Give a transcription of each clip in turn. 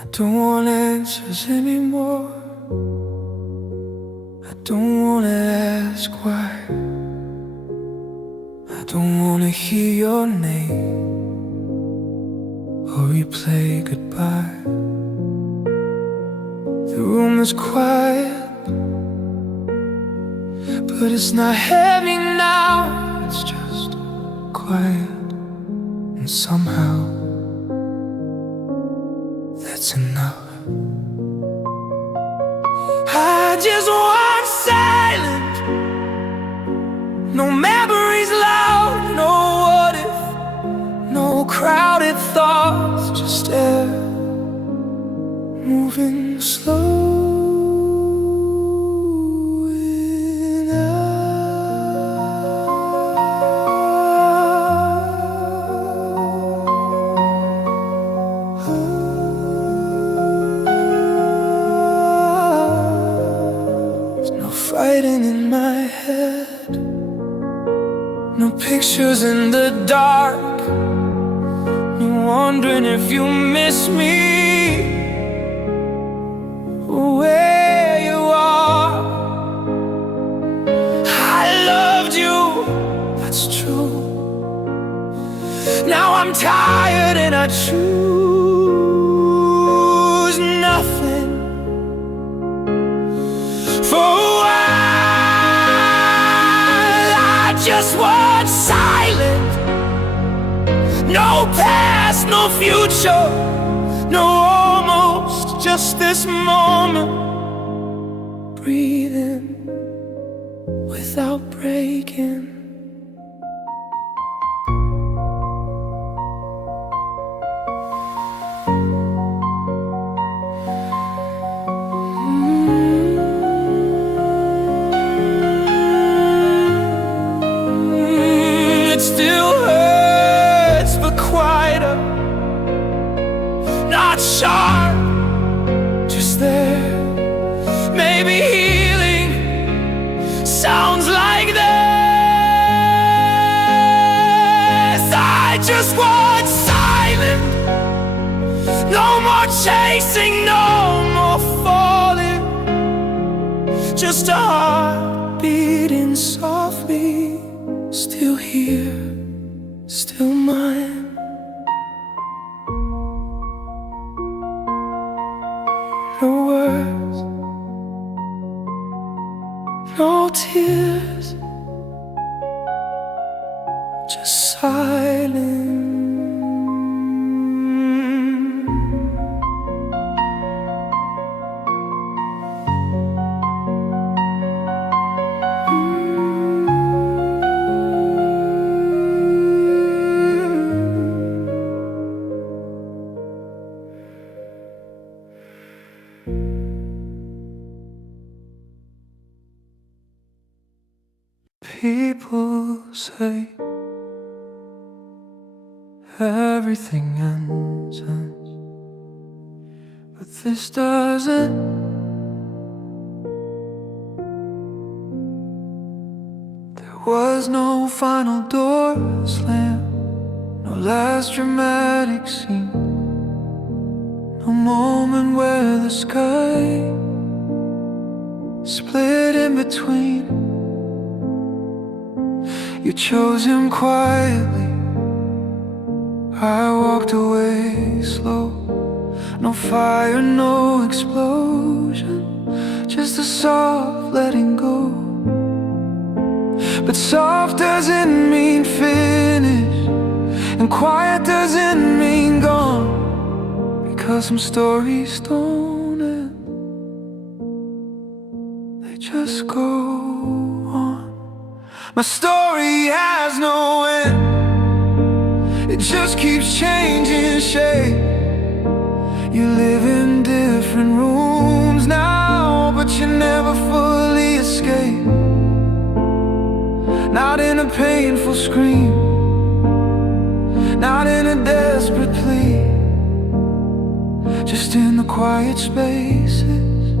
I don't want answers anymore. I don't wanna ask why. I don't wanna hear your name or replay goodbye. The room is quiet, but it's not heavy now. It's just quiet, and somehow that's enough. I just want silence. No memories loud, no what if, no crowded thoughts, just air moving slow in There's no fighting in my head, no pictures in the dark, no wondering if you miss me, where you are. I loved you, that's true. Now I'm tired and I choose nothing for a while. I just want silence. No past, no future, no almost, just this moment. Breathing without breaking. It still hurts, but quieter. Not sharp, just there. Maybe healing sounds like this. I just want silence. No more chasing, no more falling. Just a heart beating softly. Still here, still mine. No words, no tears, just silence. People say everything ends, but this doesn't. There was no final door slam, no last dramatic scene, no moment where the sky split in between. You chose him quietly, I walked away slow. No fire, no explosion, just a soft letting go. But soft doesn't mean finish, and quiet doesn't mean gone, because some stories don't end, they just go on. My story has no end, it just keeps changing shape. You live in different rooms now, but you never fully escape. Not in a painful scream, not in a desperate plea, just in the quiet spaces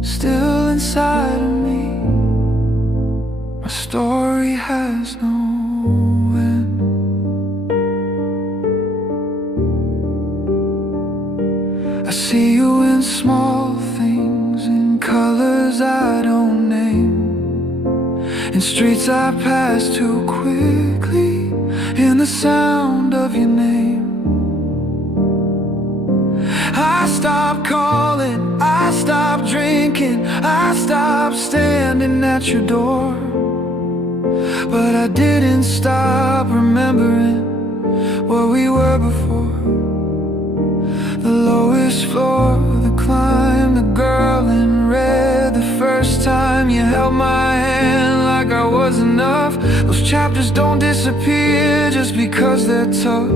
still inside of me. My story has no end. I see you in small things, in colors I don't name, in streets I pass too quickly, in the sound of your name. I stopped calling, I stopped drinking, I stopped standing at your door, but I didn't stop remembering where we were before. The lowest floor, the climb, the girl in red, the first time you held my hand like I was enough. Those chapters don't disappear just because they're tough.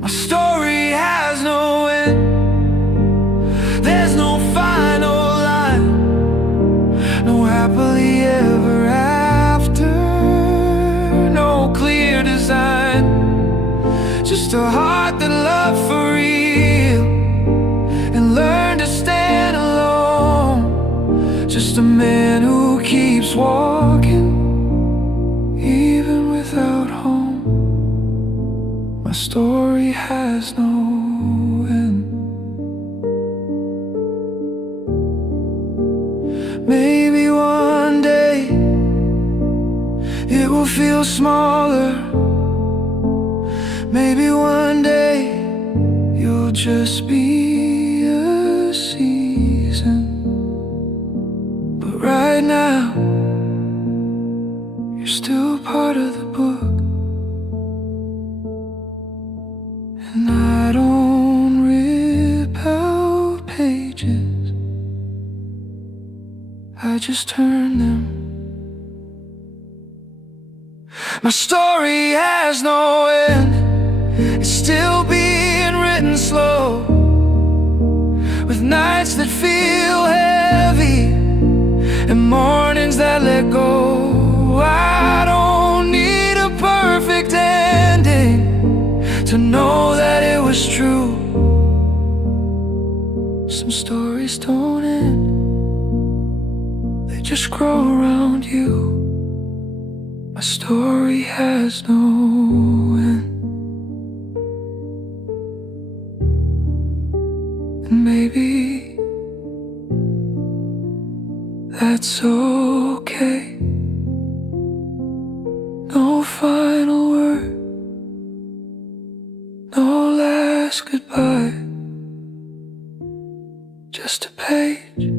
My story has no end, there's no final line, no happily ever after, no clear design, just a heart that loved for real and learned to stand alone. Just a man who keeps walking even without home. My story has no end. Maybe one day it will feel smaller. Maybe one day you'll just be a season. But right now, you're still part of the book. And I don't rip out pages, I just turn them. My story has no end, it's still being written slow, with nights that feel heavy and mornings that let go. I don't need a perfect ending to know that it was true. Some stories don't end, they just grow around you. My story has no end. And maybe that's okay. No final word, no last goodbye, just a page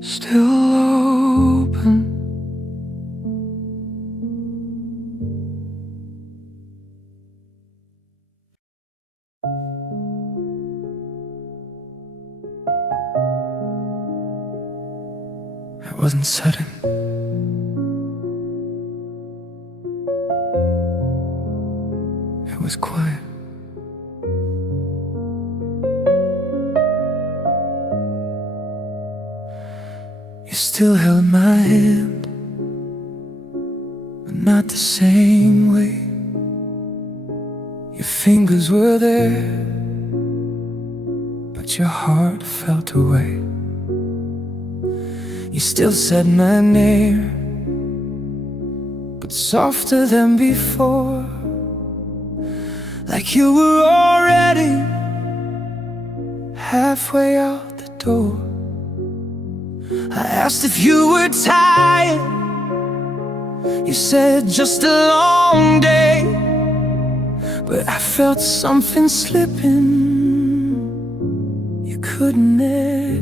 still open. It wasn't sudden. It was quiet. You still held my hand, but not the same way. Your fingers were there, but your heart felt away. You still said my name, but softer than before, like you were already halfway out the door. I asked if you were tired, you said just a long day, but I felt something slipping you couldn't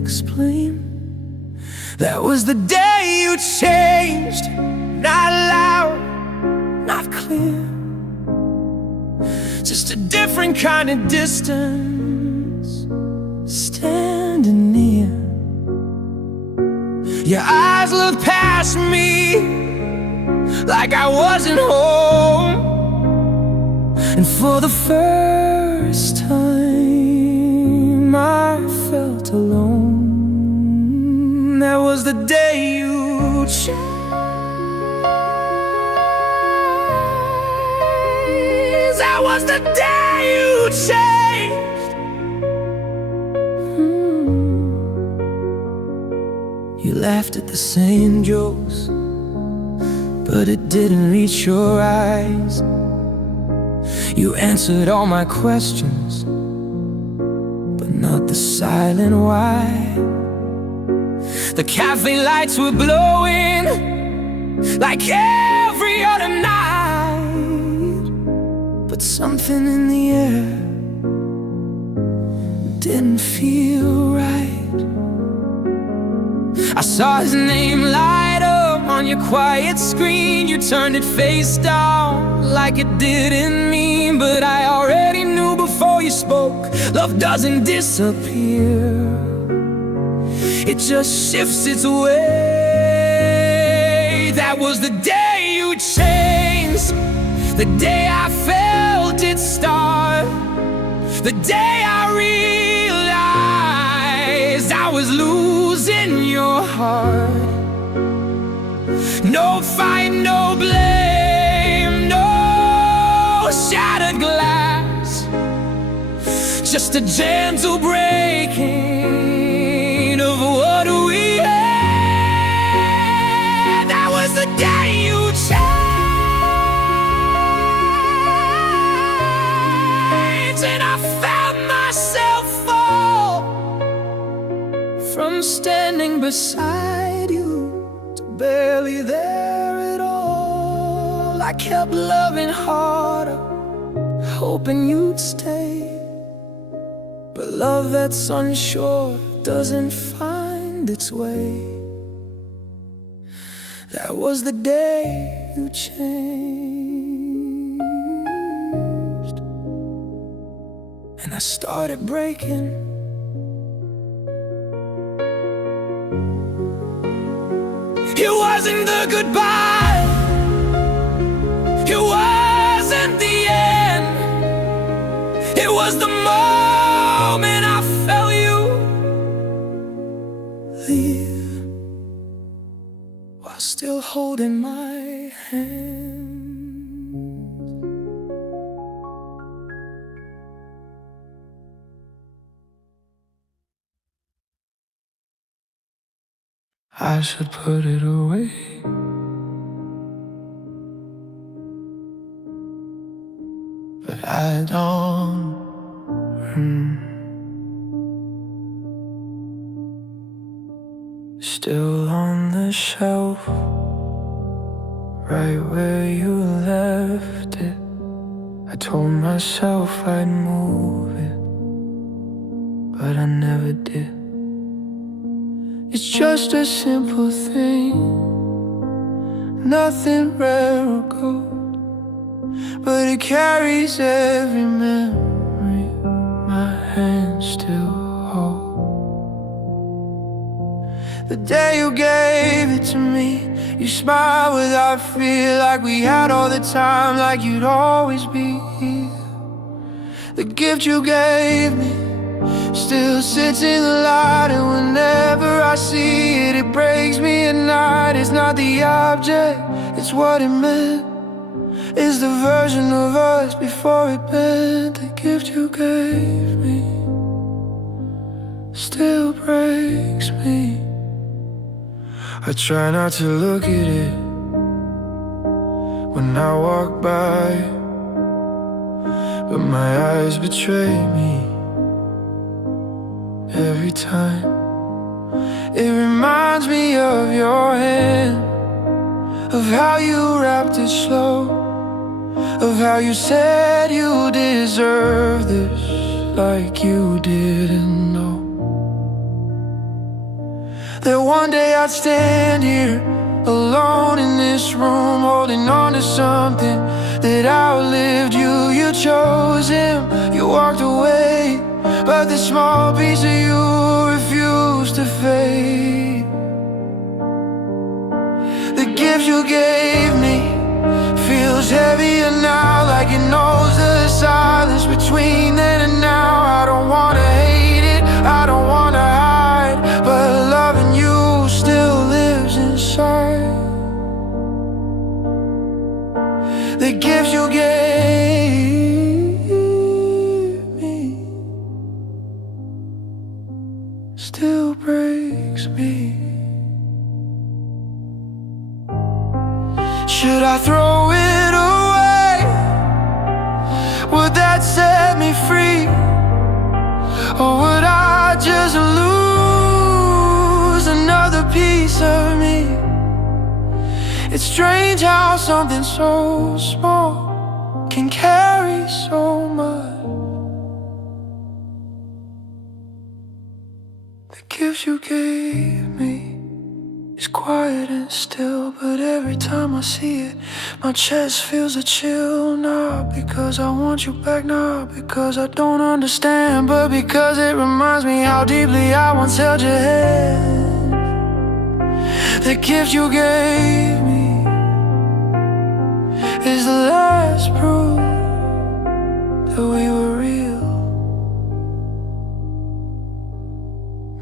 explain. That was the day you changed, not loud, not clear, just a different kind of distance, standing near. Your eyes looked past me like I wasn't home, and for the first time I felt alone. That was the day you changed. That was the day you changed. You laughed at the same jokes, but it didn't reach your eyes. You answered all my questions, not the silent why. The cafe lights were glowing like every other night, but something in the air didn't feel right. I saw his name light up on your quiet screen. You turned it face down like it didn't mean, but I already knew before you spoke, love doesn't disappear, it just shifts its way. That was the day you changed, the day I felt it start, the day I realized I was losing your heart. No fight, no blame, no shattered glass, just a gentle breaking of what we had. That was the day you changed, and I found myself fall from standing beside you to barely there at all. I kept loving harder, hoping you'd stay, but love that's unsure doesn't find its way. That was the day you changed, and I started breaking. It wasn't the goodbye, it wasn't the end, it was the moment I felt you leave, while still holding my hand. I should put it away, but I don't. Still on the shelf, right where you left it. I told myself I'd move it, but I never did. It's just a simple thing, nothing rare or gold, but it carries every memory my hands still hold. The day you gave it to me, you smiled without fear, like we had all the time, like you'd always be here. The gift you gave me still sits in the light, and whenever I see it, it breaks me at night. It's not the object, it's what it meant. It's the version of us before it bent. The gift you gave me still breaks me. I try not to look at it when I walk by, but my eyes betray me every time. It reminds me of your hand, of how you wrapped it slow, of how you said you deserve this, like you didn't know that one day I'd stand here alone in this room, holding on to something that outlived you. You chose him, you walked away, but the small piece of you refused to fade. The gift you gave me feels heavier now, like it knows the silence between then and now. I don't wanna hate it, I don't wanna hide, but loving you still lives inside. The gift you gave me still breaks me. Should I throw it away? It's strange how something so small can carry so much. The gifts you gave me is quiet and still, but every time I see it, my chest feels a chill. Not because I want you back, not because I don't understand, but because it reminds me how deeply I once held your hand. The gift you gave me is the last proof that we were real.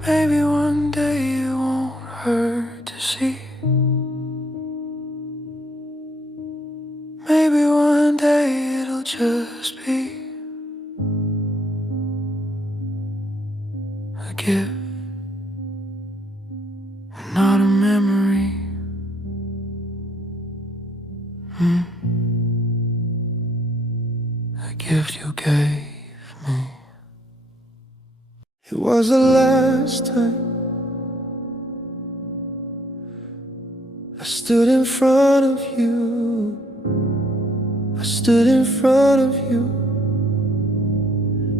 Maybe one day it won't hurt to see. Maybe one day it'll just be a gift and not a memory. A gift you gave me. It was the last time I stood in front of you. I stood in front of you.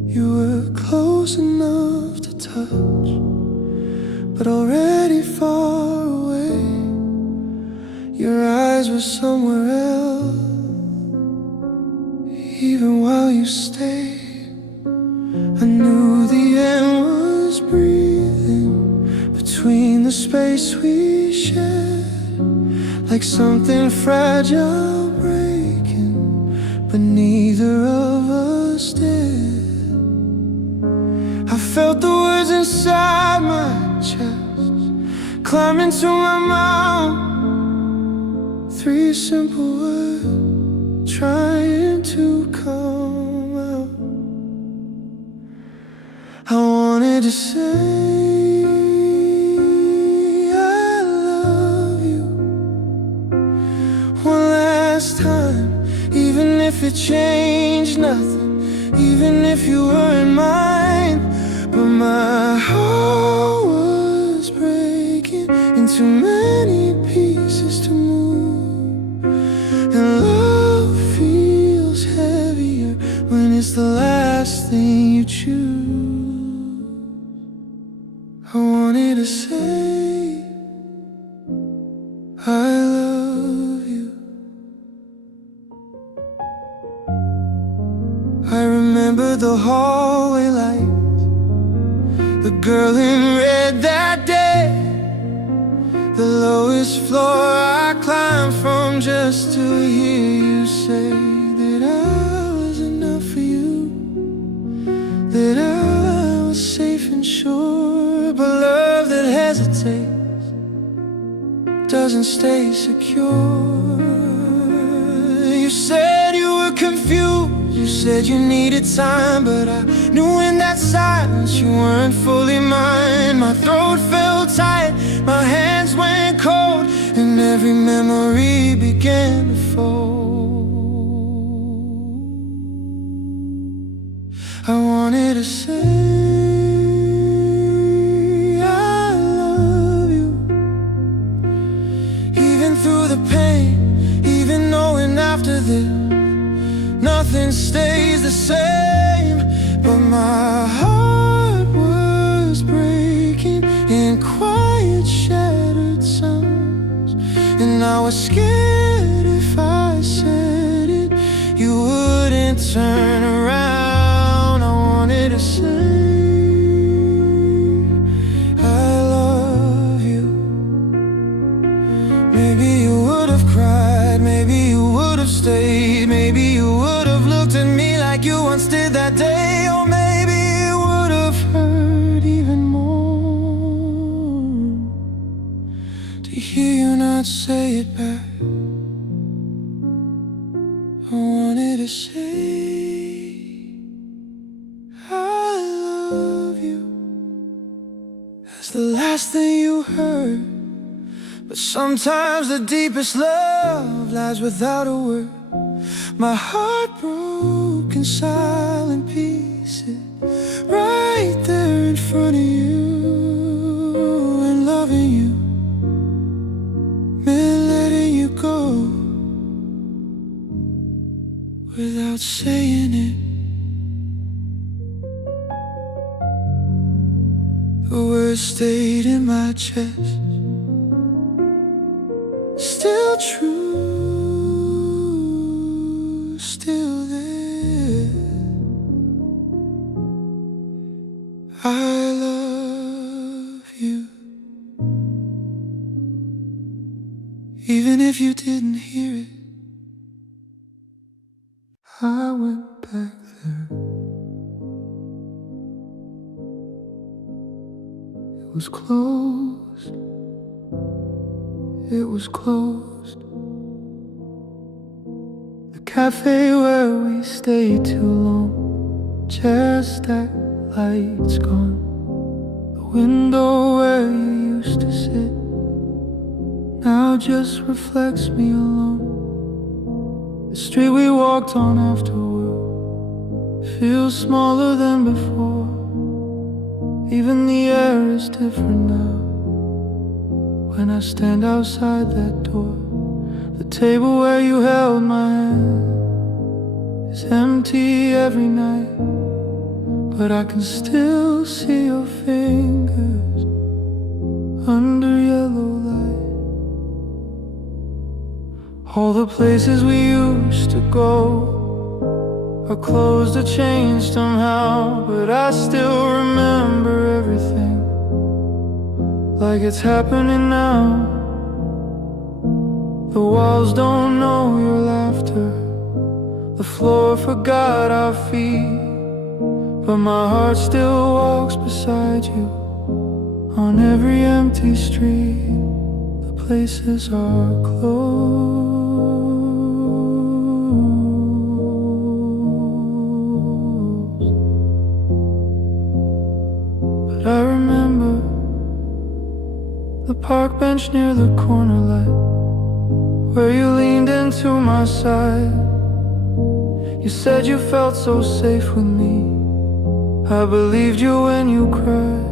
You were close enough to touch, but already far away. Your eyes were somewhere else. Even while you stayed, I knew the end was breathing between the space we shared, like something fragile breaking, but neither of us did. I felt the words inside my chest climb into my mouth. 3 simple words trying to come out. I wanted to say I love you one last time, even if it changed nothing, even if you weren't mine. But my heart was breaking into many pieces to move, and love feels heavier when it's the last thing you choose. I wanted to say I love you. I remember the hallway lights, the girl in red that day, the lowest floor I climbed from just to hear you say that I was enough for you, that I was safe and sure. But love that hesitates doesn't stay secure. You said you were confused, you said you needed time, but I knew in that silence you weren't fully mine. My throat felt tight, my hands went cold, and every memory began to fold. I wanted to say I love you, even through the pain, even knowing after this nothing stays the same. But my heart was breaking in quiet, shattered sounds, and I was scared if I said it, you wouldn't turn around. I wanted to say I love you. Maybe you would have cried, maybe you would have stayed, maybe you would have looked at me like you once did that day, or maybe it would have hurt even more to hear you not say it back. I wanted to say I love you. That's the last thing you heard, but sometimes the deepest love lies without a word. My heart broke in silent pieces right there in front of you, and loving you meant letting you go. not saying it. The words stayed in my chest, still true, still there. I love you, even if you didn't hear it. I went back there. It was closed. It was closed. The cafe where we stayed too long, chairs stacked, lights gone. The window where you used to sit now just reflects me alone. The street we walked on afterward feels smaller than before. Even the air is different now when I stand outside that door. The table where you held my hand is empty every night, but I can still see your fingers under yellow light. All the places we used to go are closed or changed somehow, but I still remember everything like it's happening now. The walls don't know your laughter, the floor forgot our feet, but my heart still walks beside you on every empty street. The places are closed, but I remember the park bench near the corner light, where you leaned into my side. You said you felt so safe with me. I believed you when you cried.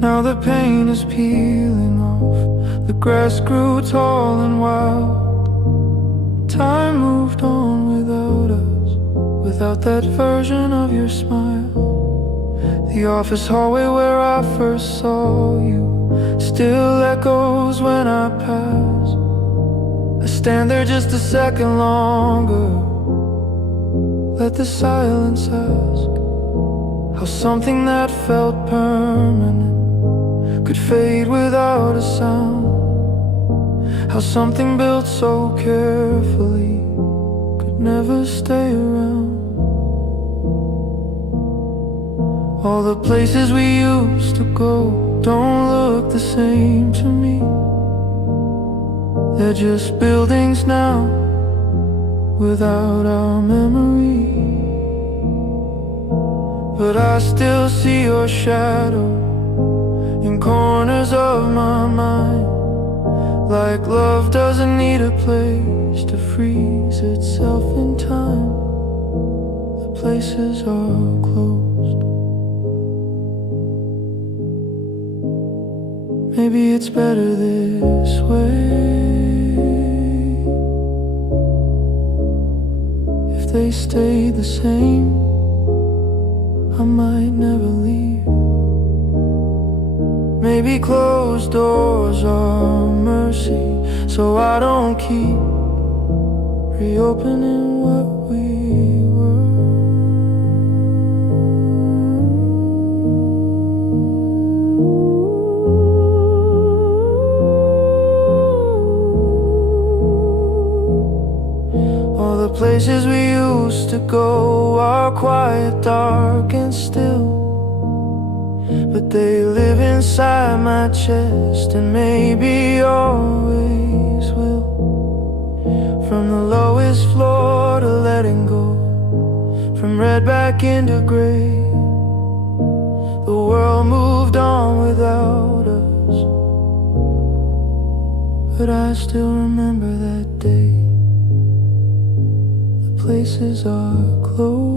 Now the pain is peeling off, the grass grew tall and wild. Time moved on without us, without that version of your smile. The office hallway where I first saw you still echoes when I pass. I stand there just a second longer, let the silence ask how something that felt permanent could fade without a sound. How something built so carefully could never stay around. All the places we used to go don't look the same to me. They're just buildings now without our memory. But I still see your shadow in corners of my mind, like love doesn't need a place to freeze itself in time. The places are closed. Maybe it's better this way. If they stay the same, I might never leave. Maybe closed doors are mercy, so I don't keep reopening what we were. All the places we used to go are quiet, dark and still, but they live inside my chest and maybe always will. From the lowest floor to letting go, from red back into gray, the world moved on without us, but I still remember that day. The places are closed,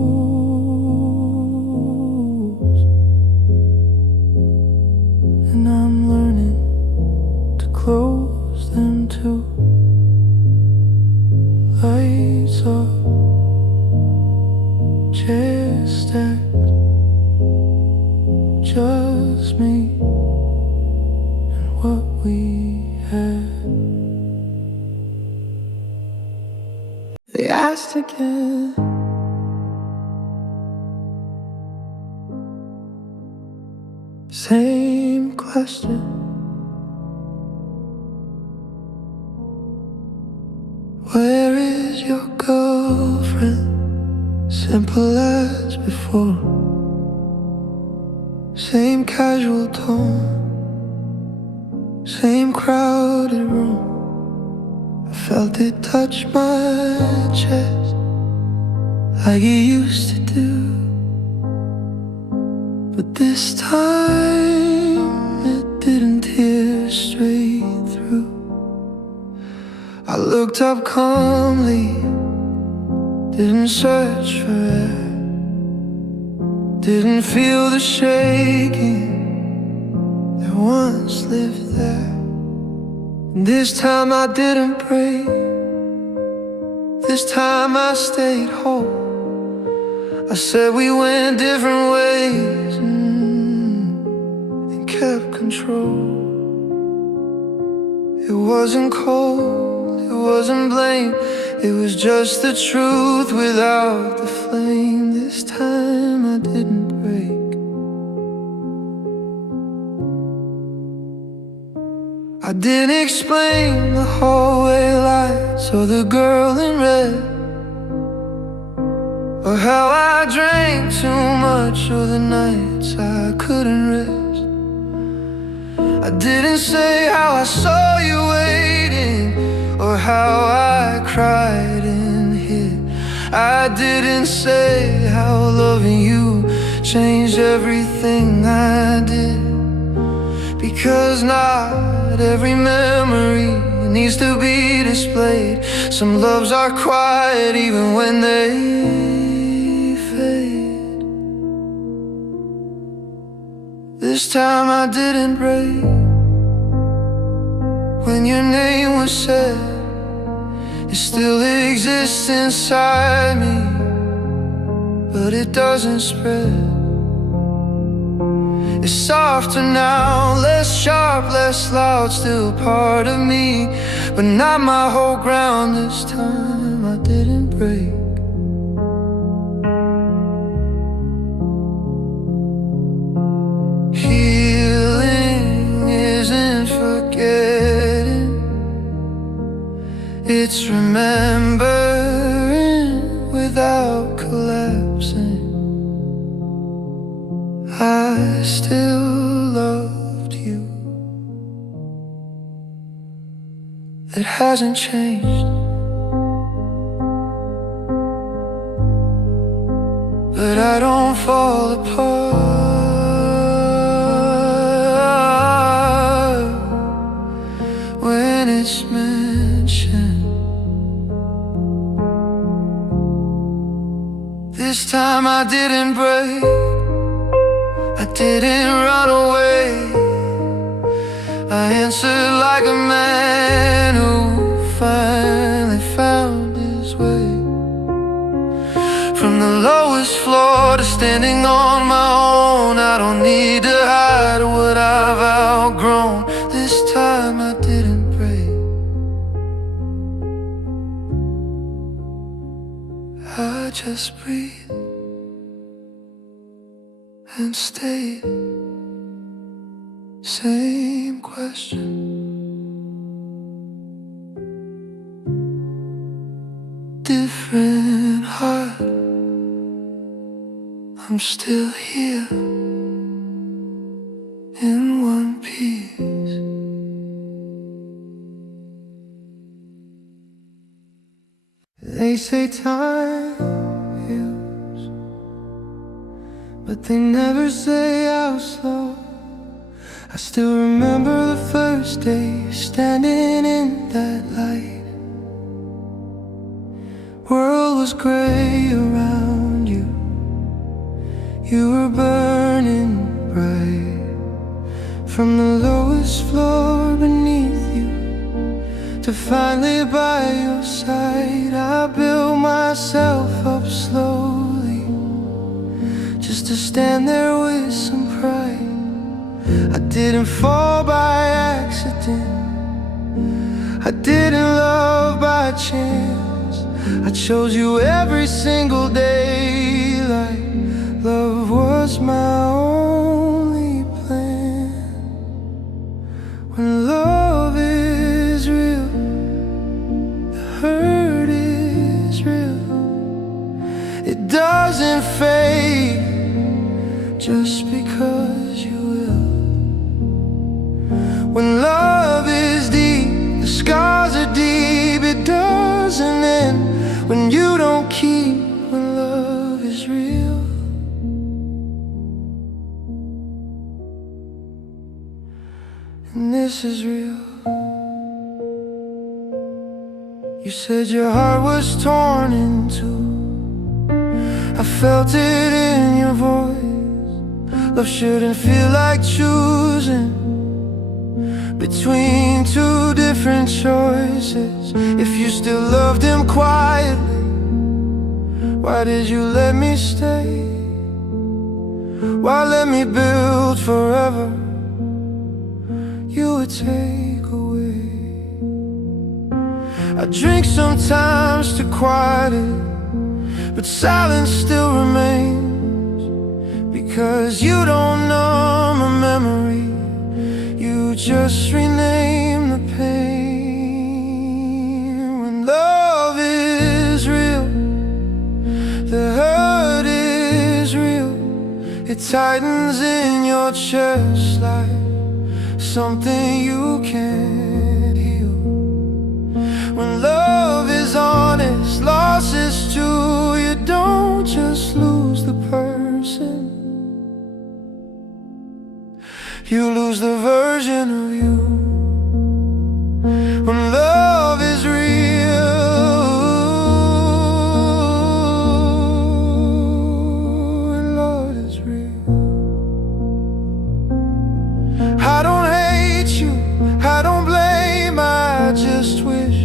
and I'm learning to close them too. Lights off, stand, just me and what we had. They asked again, same question. Where is your girlfriend? Simple as before. Same casual tone, same crowded room. I felt it touch my chest like it used to do. But this time it didn't tear straight through. I looked up calmly, didn't search for air, didn't feel the shaking that once lived there. And this time I didn't break, this time I stayed whole. I said we went different ways and kept control. It wasn't cold, it wasn't blame, it was just the truth without the flame. This time I didn't break. I didn't explain the hallway lights or the girl in red, or how I drank too much, or the nights I couldn't rest. I didn't say how I saw you waiting, or how I cried and hid. I didn't say how loving you changed everything I did. Because not every memory needs to be displayed. Some loves are quiet even when they fade. This time I didn't break. When your name was said, it still exists inside me, but it doesn't spread. It's softer now, less sharp, less loud, still part of me, but not my whole ground. This time I didn't break. Healing isn't forgetting, it's remembering without collapsing. I still loved you. It hasn't changed, but I don't fall apart when it's mentioned. This time I didn't break, I didn't run away. I answered like a man who finally found his way. From the lowest floor to standing on my own, I don't need to hide what I've outgrown. This time I didn't break. I just breathed and stayed. Same question, different heart. I'm still here in one piece. They say time heals, but they never say how slow. I still remember the first day, standing in that light. World was gray around you, you were burning bright. From the lowest floor beneath you to finally by your side, I built myself up slowly to stand there with some pride. I didn't fall by accident, I didn't love by chance. I chose you every single day, like love was my only plan. When love is real, the hurt is real. It doesn't fade just because you will. When love is deep, the scars are deep. It doesn't end when you don't keep. When love is real, and this is real. You said your heart was torn in two. I felt it in your voice. Love shouldn't feel like choosing between two different choices. If you still loved him quietly, why did you let me stay? Why let me build forever you would take away? I drink sometimes to quiet it, but silence still remains. Because you don't numb a memory, you just rename the pain. When love is real, the hurt is real. It tightens in your chest like something you can't heal. When love is honest, losses too. You don't just lose the person, you lose the version of you. When love is real, when love is real. I don't hate you, I don't blame, I just wish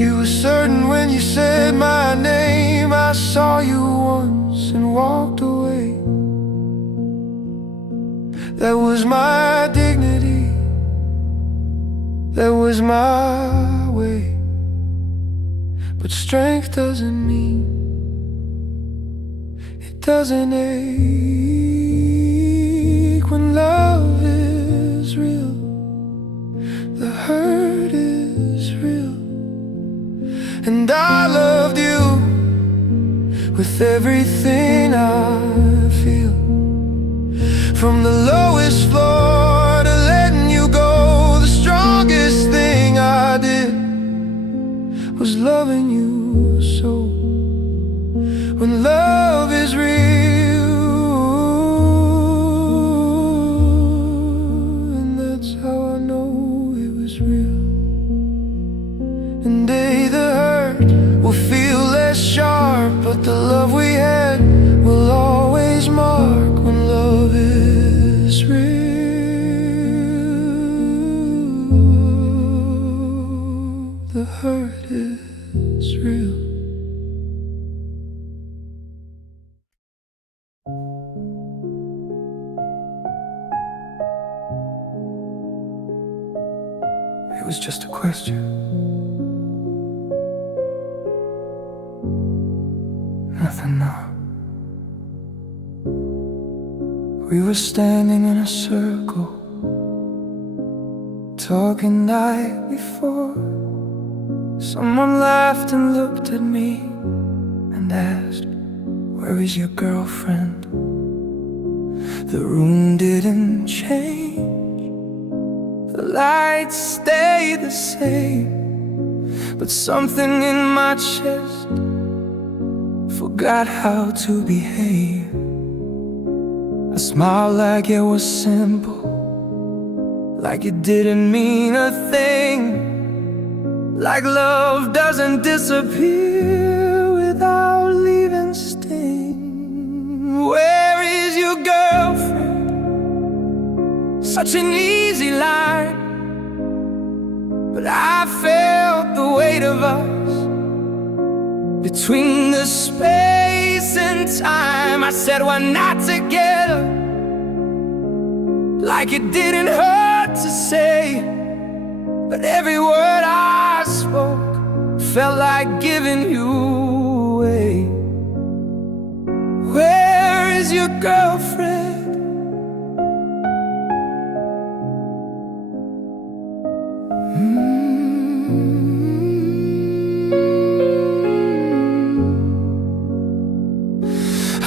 you were certain when you said my name. I saw you once and walked away. That was my dignity, that was my way. But strength doesn't mean it doesn't ache. When love is real, the hurt is real. And I loved you with everything I feel. From the lowest floor to letting you go, the strongest thing I did was loving you so. When love is real, and that's how I know it was real. And the hurt will feel less sharp, but the love we had will always mark. When love is real, the hurt is real. It was just a question, nothing more. We were standing in a circle, talking night before. Someone laughed and looked at me and asked, "Where is your girlfriend?" The room didn't change, the lights stayed the same, but something in my chest forgot how to behave. I smiled like it was simple, like it didn't mean a thing, like love doesn't disappear without leaving sting. Where is your girlfriend? Such an easy line, but I felt the weight of us between the space and time. I said we're not together, like it didn't hurt to say. But every word I spoke felt like giving you away. Where is your girlfriend?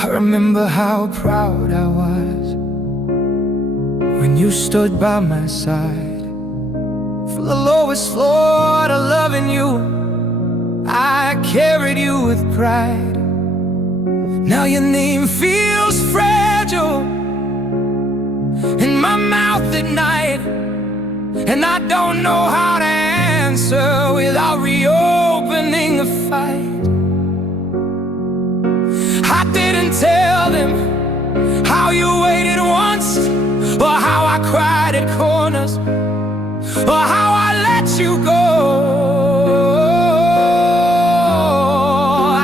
I remember how proud I was when you stood by my side. From the lowest floor to loving you, I carried you with pride. Now your name feels fragile in my mouth at night, and I don't know how to answer without reopening the fight. I didn't tell them how you waited once, or how I cried at corners, or how I let you go.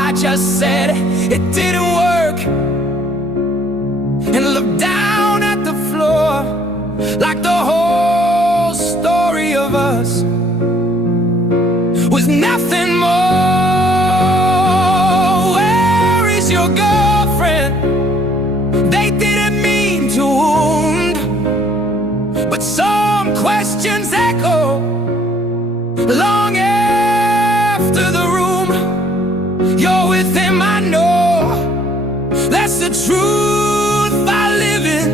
I just said it didn't work, and looked down at the floor like the whole story of us was nothing more. Where is your girlfriend? They didn't mean to wound, but some questions echo long after the room. You're with him, I know. That's the truth I live in.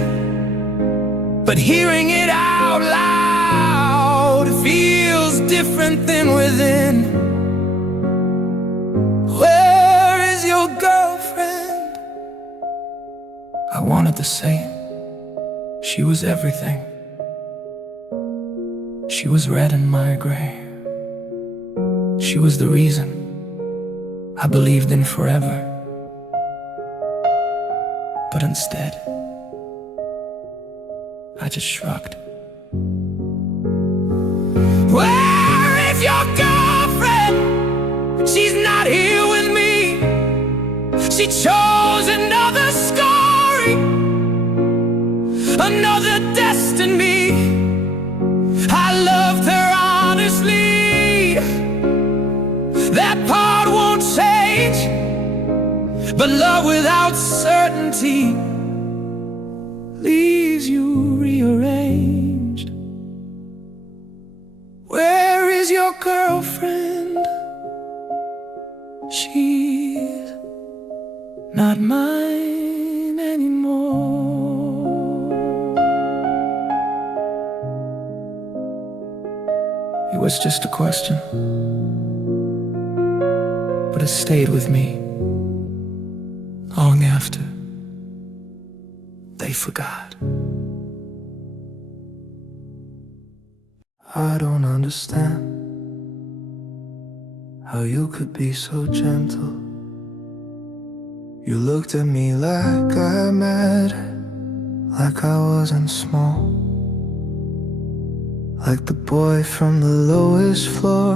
But hearing it out loud feels different than within. Where is your girlfriend? I wanted to say she was everything. She was red in my gray. She was the reason I believed in forever. But instead, I just shrugged. Where is your girlfriend? She's not here with me. She chose another story, another destiny. I loved her honestly. That part won't change, but love without certainty leaves you rearranged. Where is your girlfriend? She's not mine anymore. It was just a question, but it stayed with me long after they forgot. I don't understand how you could be so gentle. You looked at me like I mattered, like I wasn't small, like the boy from the lowest floor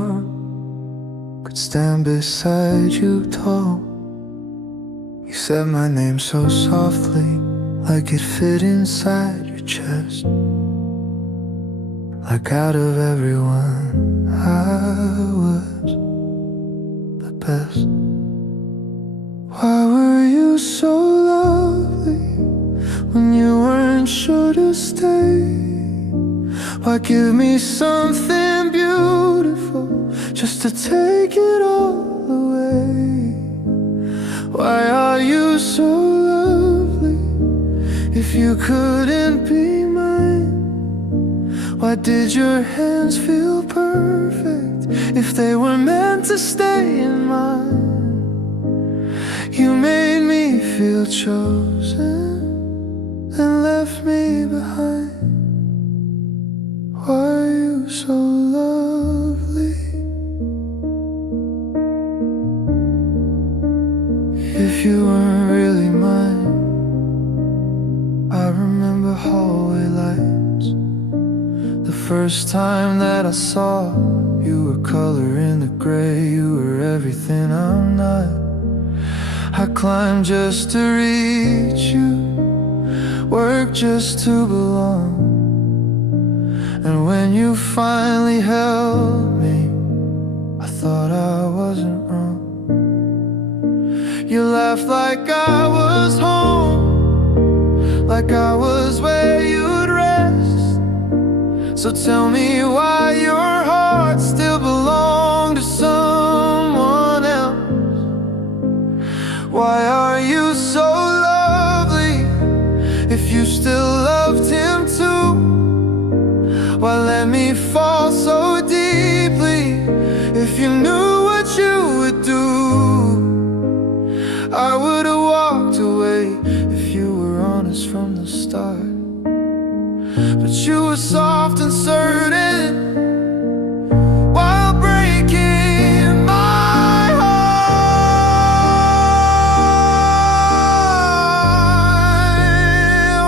could stand beside you tall. You said my name so softly, like it fit inside your chest. Like out of everyone, I was the best. Why were you so lovely when you weren't sure to stay? Why give me something beautiful just to take it all away? Why are you so lovely if you couldn't be mine? Why did your hands feel perfect if they were meant to stay in mine? You made me feel chosen and left me behind. Why are you so lovely? If you weren't really mine, I remember hallway lights. The first time that I saw you were color in the gray. You were everything I'm not. I climbed just to reach you, work just to belong. And when you finally held me, I thought I wasn't wrong. You laughed like I was home, like I was where you'd rest. So tell me why your heart still belonged to someone else. Why are you so lovely if you still loved him too? Why let me fall so deeply if you knew what you would do? I would have walked away if you were honest from the start. But you were soft and certain while breaking my heart.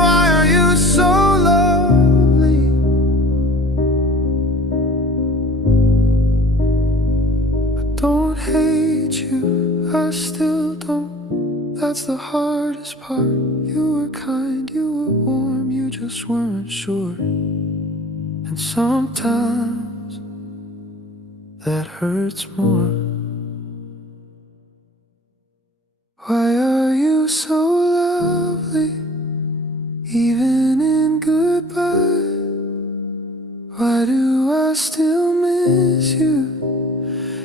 Why are you so lovely? I don't hate you, I still don't. That's the hardest part. You were kind, you were warm, you just weren't sure. And sometimes that hurts more. Why are you so lovely, even in goodbye? Why do I still miss you,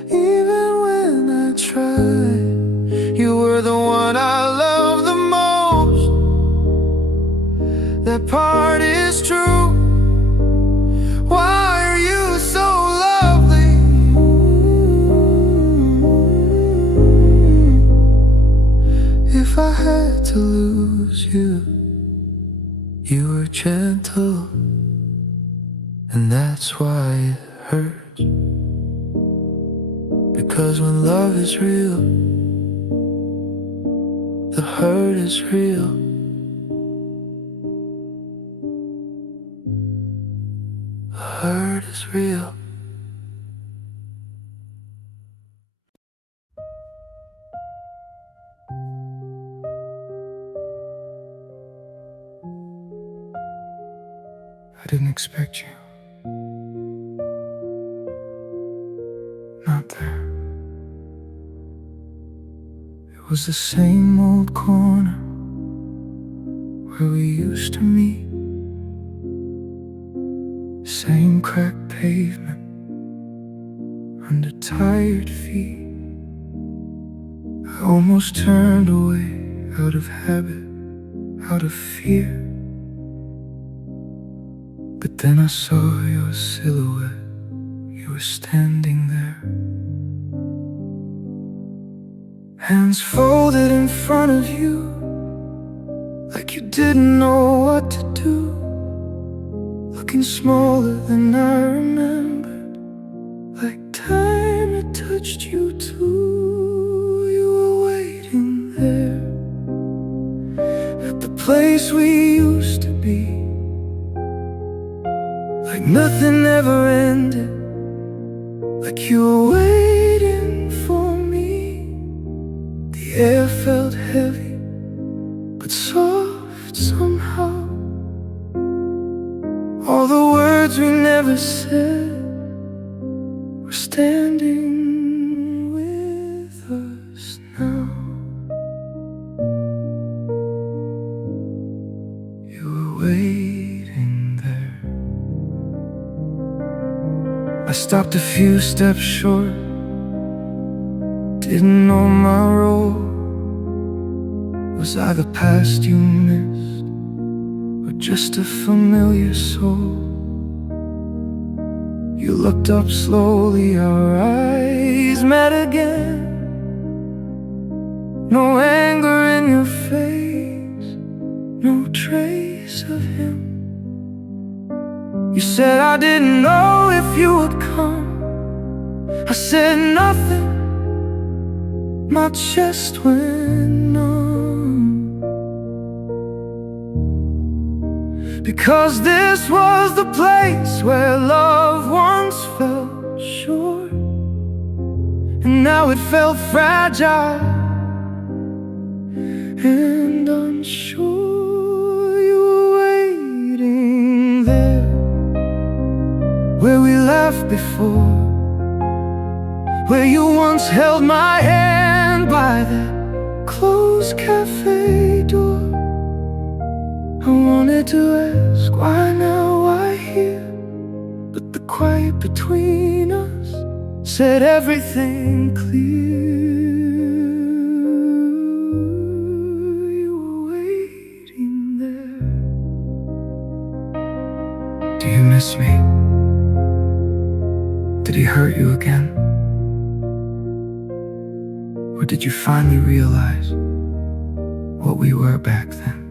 even when I try? You were the one I loved the most. That part is true. Why are you so lovely? If I had to lose you, you were gentle, and that's why it hurts. Because when love is real, the hurt is real. The hurt is real. I didn't expect you. Not there. It was the same old corner where we used to meet. Same cracked pavement under tired feet. I almost turned away out of habit, out of fear. But then I saw your silhouette. You were standing there, hands folded in front of you, like you didn't know what to do. Looking smaller than I remembered, like time had touched you too. You were waiting there, at the place we used to be, like nothing ever ended, like you were waiting for me. The air felt heavy, but soft somehow. All the words we never said were standing with us now. You were waiting there. I stopped a few steps short, didn't know my role. Was I the past you missed, or just a familiar soul? You looked up slowly, our eyes met again. No anger in your face, no trace of him. You said I didn't know if you would come. I said nothing, my chest went numb. Because this was the place where love once felt sure, and now it felt fragile, and unsure. You were waiting there, where we laughed before, where you once held my hand by that closed cafe door. I wanted to ask why now, why here, but the quiet between us set everything clear. You were waiting there. Do you miss me? Did he hurt you again? Or did you finally realize what we were back then?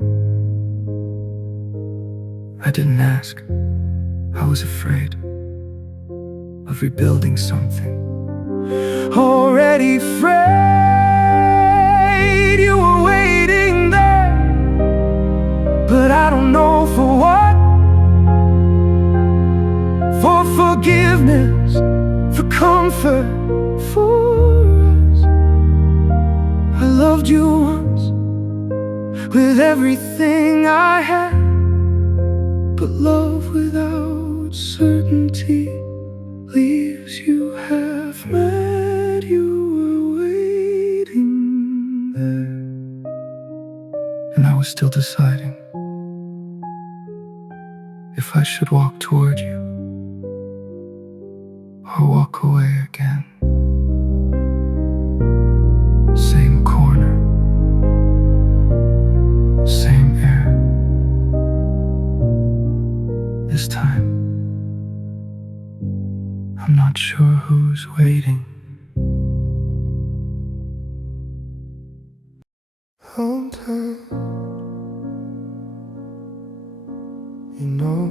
I didn't ask. I was afraid of rebuilding something already frayed. You were waiting there, but I don't know for what. For forgiveness, for comfort, for us. I loved you once with everything I had, but love without certainty leaves you half mad. You were waiting there, and I was still deciding if I should walk toward you or walk away again. Same corner, same air. This time, I'm not sure who's waiting. Sometimes, you know,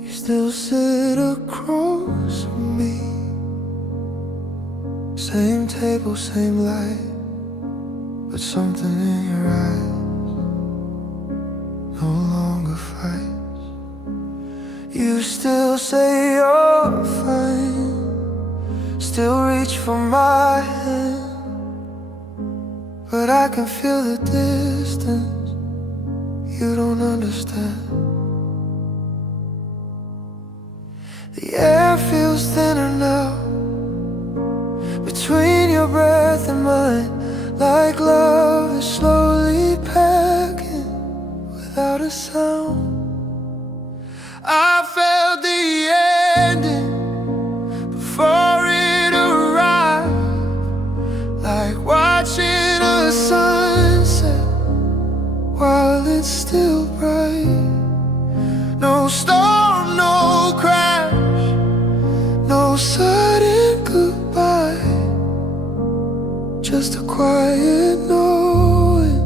you still sit across from me. Same table, same light, but something in your eyes no longer fights. You still say you're fine, still reach for my hand, but I can feel the distance. You don't understand. The air feels thinner now between your breath and mine, like love is slowly packing without a sound. I felt the ending before it arrived, like watching a sunset while it's still bright. No storm, no crash, no sudden goodbye, just a quiet knowing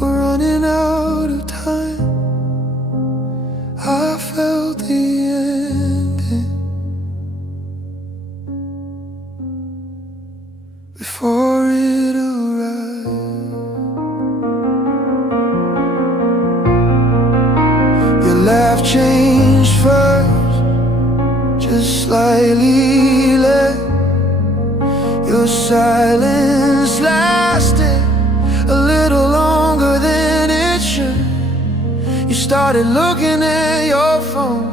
we're running out of time. I felt the ending before it arrived. Your laugh changed first, just slightly less. Your silence lasted a little longer than it should. You started looking at your phone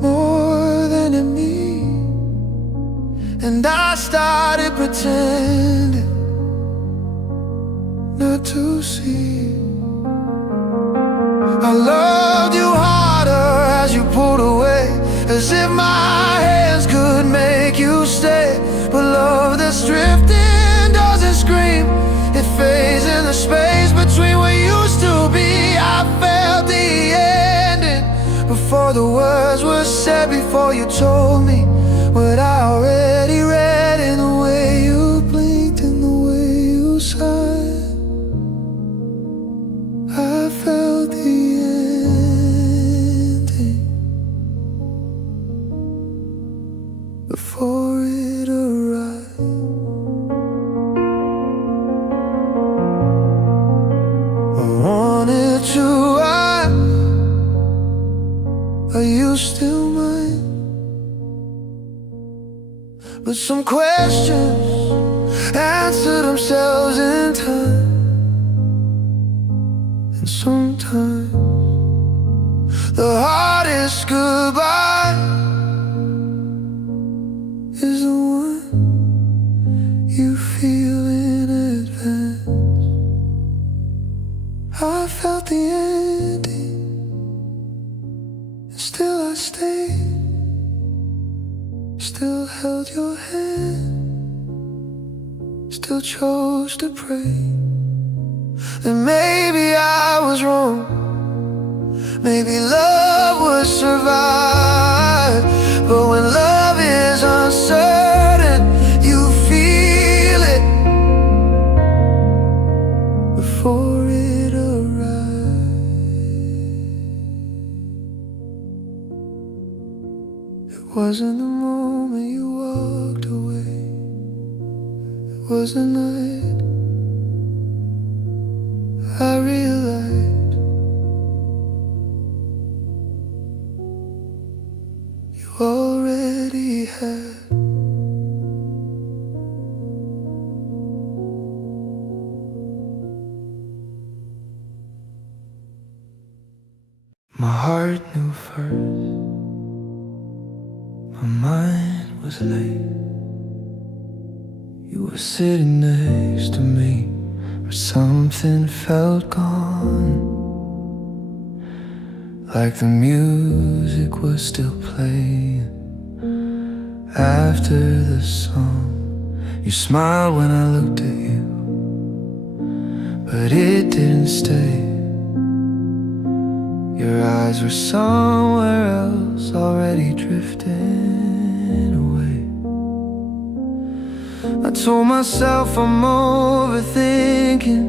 more than at me, and I started pretending not to see. I loved you harder as you pulled away, as if my hands could make you stay. But love that's drifting doesn't scream, it fades in the space between what used to be. I felt the ending before the words were said, before you told me what I already read in the way you blinked, in the way you sighed. I felt the ending before it arrived. I wanted to ask, are you still mine? But some questions answer themselves in time. And sometimes the hardest goodbye is the one you feel in advance. I felt the ending, and still I stayed. Still held your hand, still chose to pray. And maybe I was wrong, maybe love would survive. But when love is uncertain, you feel it before it arrives. It wasn't the moment you walked away, it was the night I realized you already had. My heart knew first, my mind was late. You were sitting next to me, but something felt gone, like the music was still playing after the song. You smiled when I looked at you, but it didn't stay. Your eyes were somewhere else, already drifting away. I told myself I'm overthinking,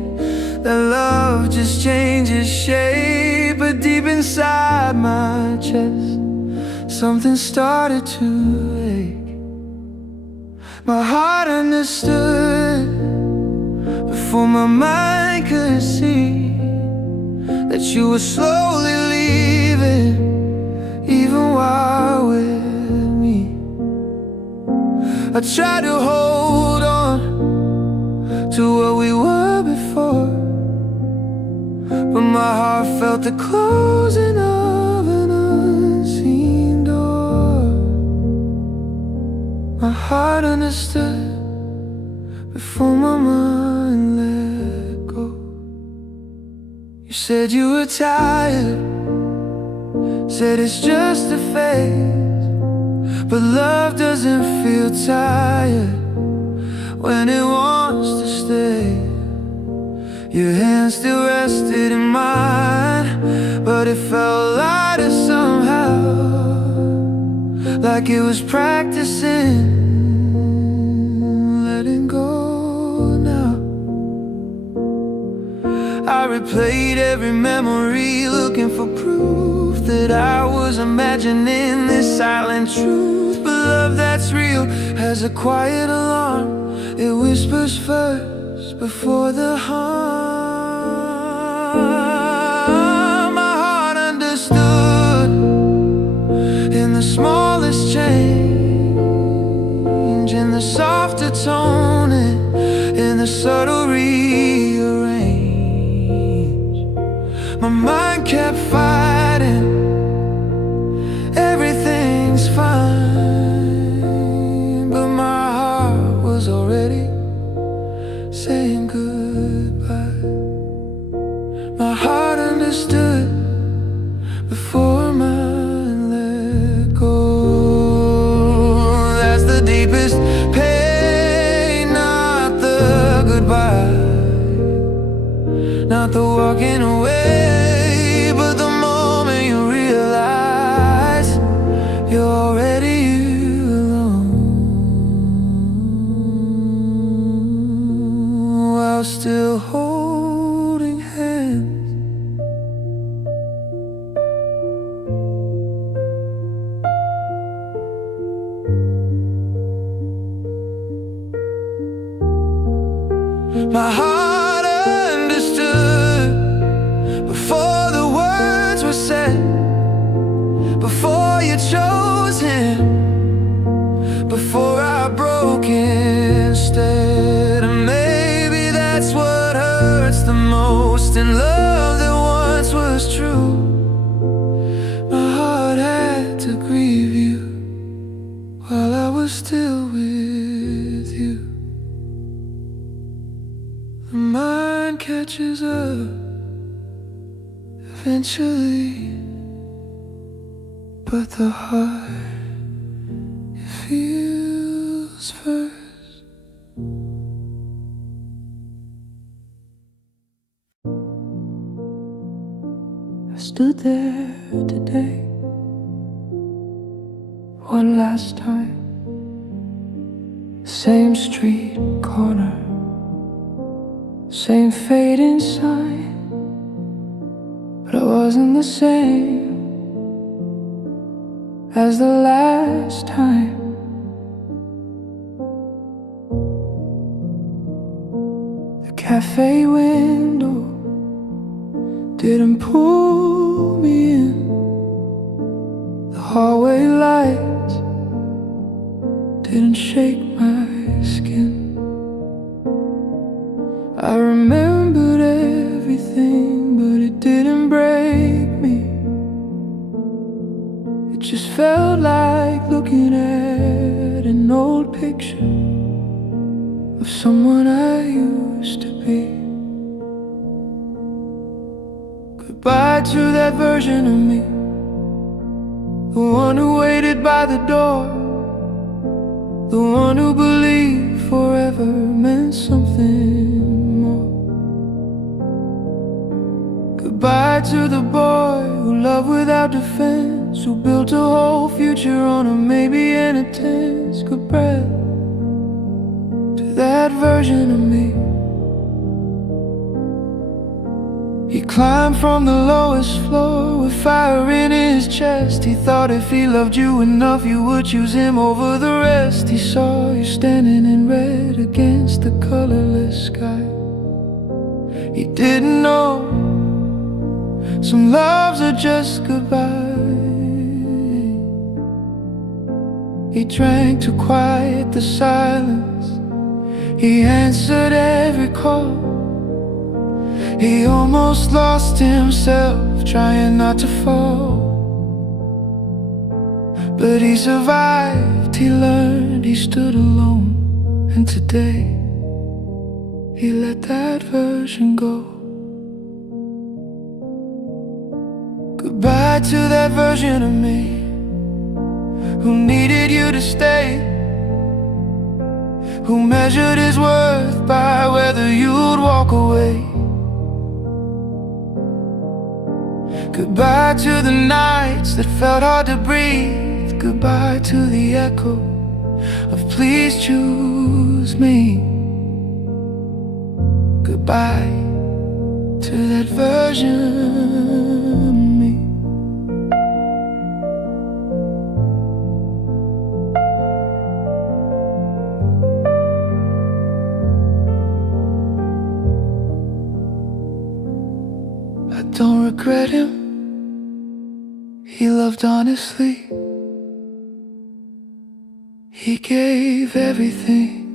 that love just changes shape. But deep inside my chest, something started to ache. My heart understood before my mind could see that you were slowly leaving, even while with me. I tried to hold on to what we were before, but my heart felt the closing of an unseen door. My heart understood before my mind let go. You said you were tired, said it's just a phase, but love doesn't feel tired when it wants to stay. Your hand still rested in mine, but it felt lighter somehow, like it was practicing letting go now. I replayed every memory, looking for proof that I was imagining this silent truth. But love that's real has a quiet alarm, it whispers first before the harm. My heart understood in the smallest change, in the softer tone, in the subtle rearrange. My mind kept fighting, everything's fine, but my heart was already saying goodbye. My heart understood before mine let go. That's the deepest pain, not the goodbye, not the walking away, but the moment you realize you're already alone, while still holding hands. My heart understood before the words were said, before you chose him, before I broke instead. hurts the most in love that once was true. My heart had to grieve you while I was still with you. The mind catches up eventually, but the heart, it feels first. I stood there today one last time. Same street corner, same fading sign, but I wasn't the same as the last time. The cafe window didn't pull me in. The hallway lights didn't shake my skin. I remembered everything, but it didn't break me. It just felt like looking at an old picture of someone I used to be. Goodbye to that version of me, the one who waited by the door, the one who believed forever meant something more. Goodbye to the boy who loved without defense, who built a whole future on a maybe and a tense. Goodbye to that version of me. He climbed from the lowest floor with fire in his chest. He thought if he loved you enough, you would choose him over the rest. He saw you standing in red against the colorless sky. He didn't know some loves are just goodbye. He drank to quiet the silence. He answered every call. He almost lost himself trying not to fall, but he survived, he learned, he stood alone. And today, he let that version go. Goodbye to that version of me who needed you to stay, who measured his worth by whether you'd walk away. Goodbye to the nights that felt hard to breathe. Goodbye to the echo of please choose me. Goodbye to that version of me. I don't regret him. He loved honestly. He gave everything.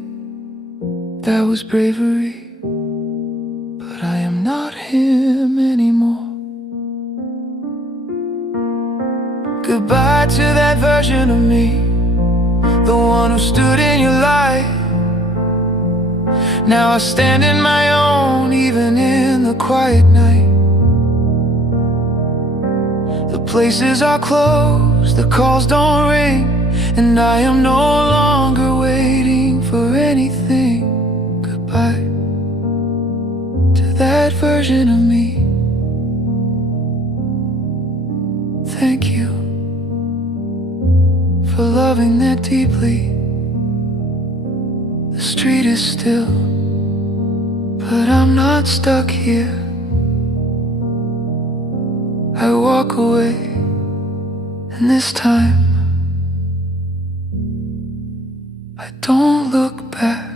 That was bravery. But I am not him anymore. Goodbye to that version of me, the one who stood in your light. Now I stand in my own, even in the quiet night. The places are closed, the calls don't ring, and I am no longer waiting for anything. Goodbye to that version of me. Thank you for loving that deeply. The street is still, but I'm not stuck here. I walk away, and this time I don't look back.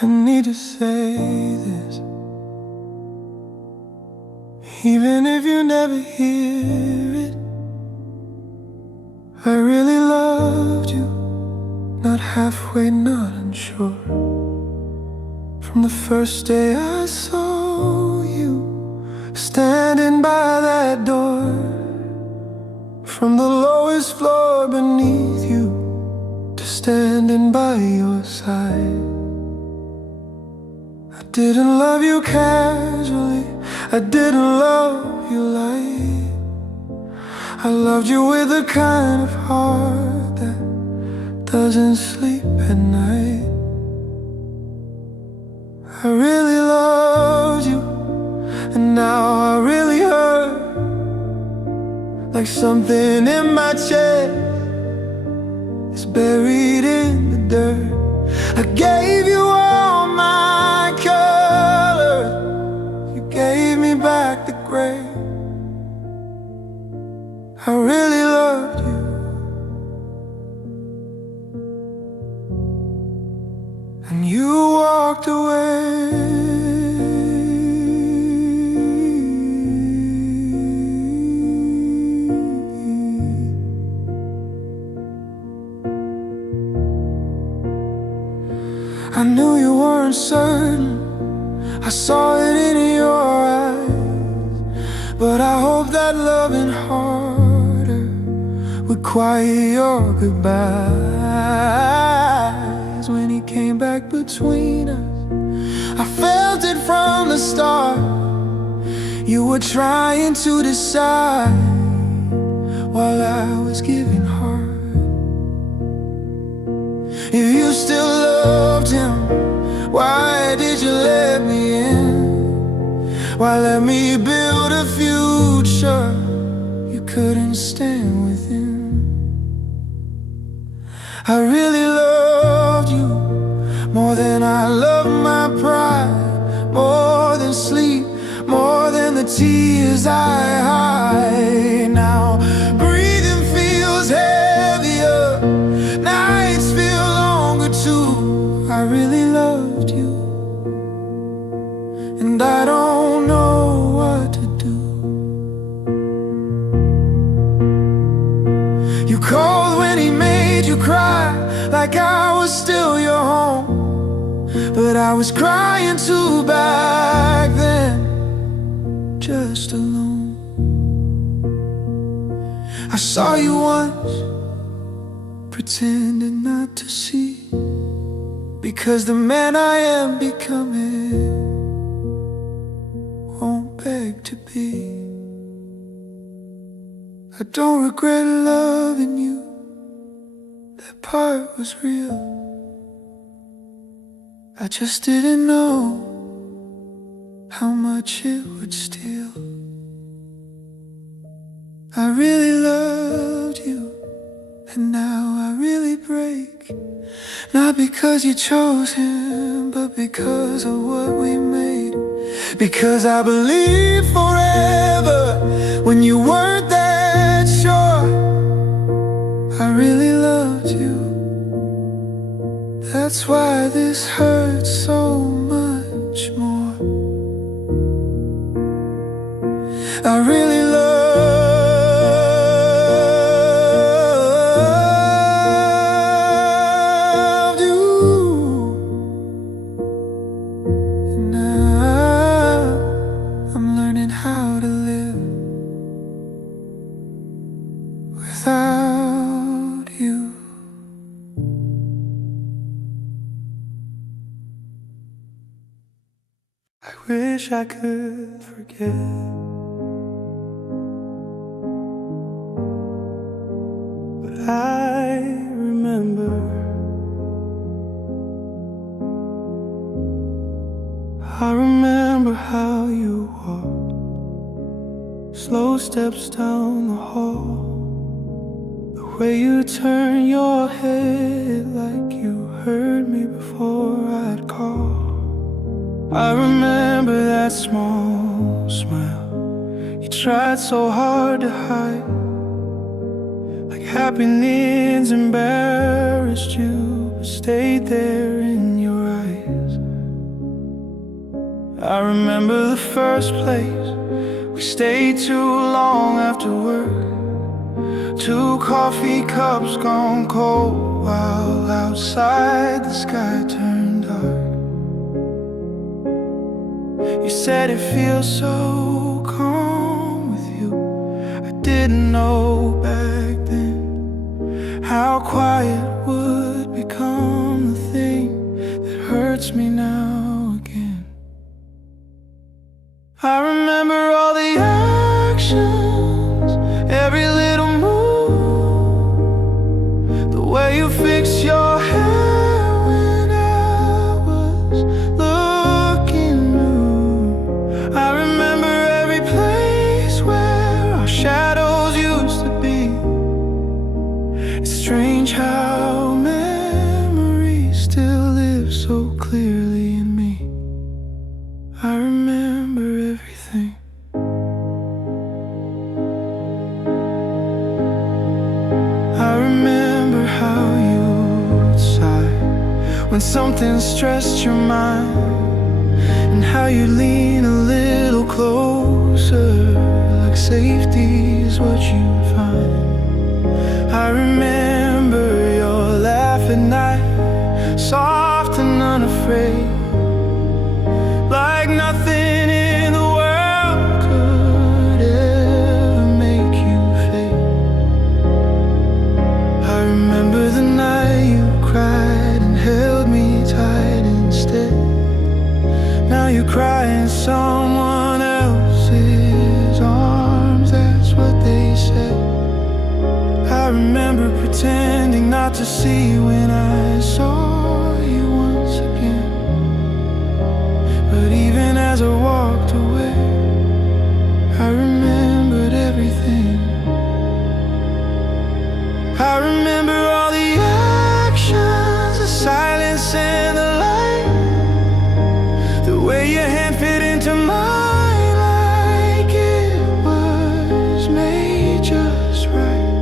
I need to say this, even if you never hear it. I really love not halfway, not unsure. From the first day I saw you standing by that door, from the lowest floor beneath you to standing by your side. I didn't love you casually, I didn't love you light. I loved you with the kind of heart that doesn't sleep at night. I really loved you, and now I really hurt, like something in my chest is buried in the dirt. I gave you all my colors, you gave me back the gray. I really loved you, and you walked away. I knew you weren't certain, I saw it in your eyes, but I hope that loving harder would quiet your goodbyes. When he came back between us, I felt it from the start. You were trying to decide while I was giving heart. If you still loved him, why did you let me in? Why let me build a future you couldn't stand within? I really loved you more than I loved my pride, more than sleep, more than the tears I hide. Now breathing feels heavier, nights feel longer too. I really loved you, and I don't know what to do. You called when he made you cry, like I was still your home, but I was crying too back then, just alone. I saw you once, pretending not to see, because the man I am becoming won't beg to be. I don't regret loving you, that part was real. I just didn't know how much it would steal. I really loved you, and now I really break. Not because you chose him, but because of what we made. Because I believed forever when you weren't that sure. I really loved you, that's why this hurts so much more. I really loved you, and now I'm learning how to live without you. I wish I could forget, but I remember. I remember how you walked, slow steps down the hall, the way you turn your head like you heard me before I'd call. I remember that small smile you tried so hard to hide, like happiness embarrassed you, but stayed there in your eyes. I remember the first place we stayed too long after work, 2 coffee cups gone cold, while outside the sky turned dark. You said it feels so calm with you. I didn't know back then how quiet would become the thing that hurts me now again. I remember all the actions, every little move, the way you fix your hair when I was looking new. I remember every place where our shadows used to be. It's strange how memories still live so clearly in me. I remember everything. I remember how you'd sigh when something stressed your mind, and how you lean a little closer, like safety is what you'd find. I remember your laugh at night, soft and unafraid, like nothing in the world could ever make you fade. I remember the night you cried and held me tight instead. Now you cry in someone else's arms, that's what they said. I remember pretending not to see when I saw you once again. But even as I walked away, I remembered everything. I remember all the actions, the silence and the light, the way your hand fit into mine like it was made just right.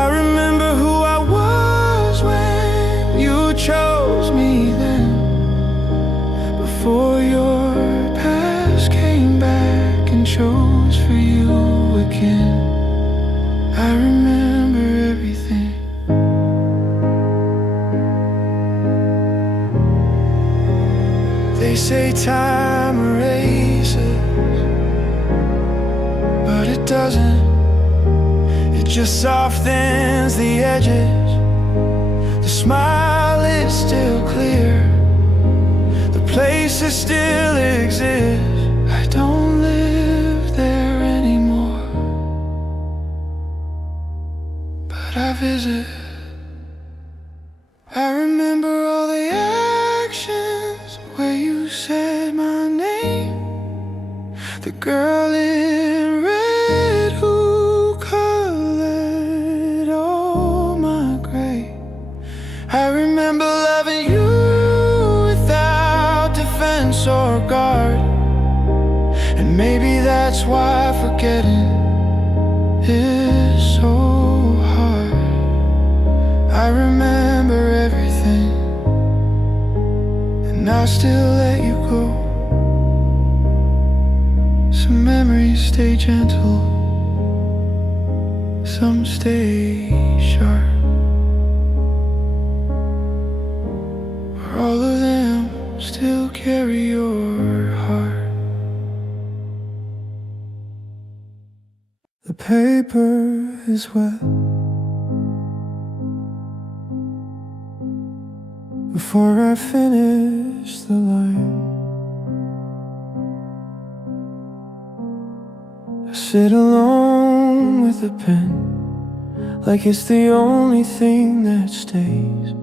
I remember who I was when you chose me then, before your past came back and chose for you again. I remember everything. They say time erases, but it doesn't. It just softens the edges. The smile is still clear, the places still exist. I don't live there anymore, but I visit. I remember all the actions where you said my name, the girl in red who colored all my gray. I remember loving you without defense or guard, and maybe that's why forgetting is so hard. I remember everything, and I still let you go. Some memories stay gentle, some stay sharp, but all of them still carry your heart. The paper is wet before I finish the line. I sit alone with a pen, like it's the only thing that stays,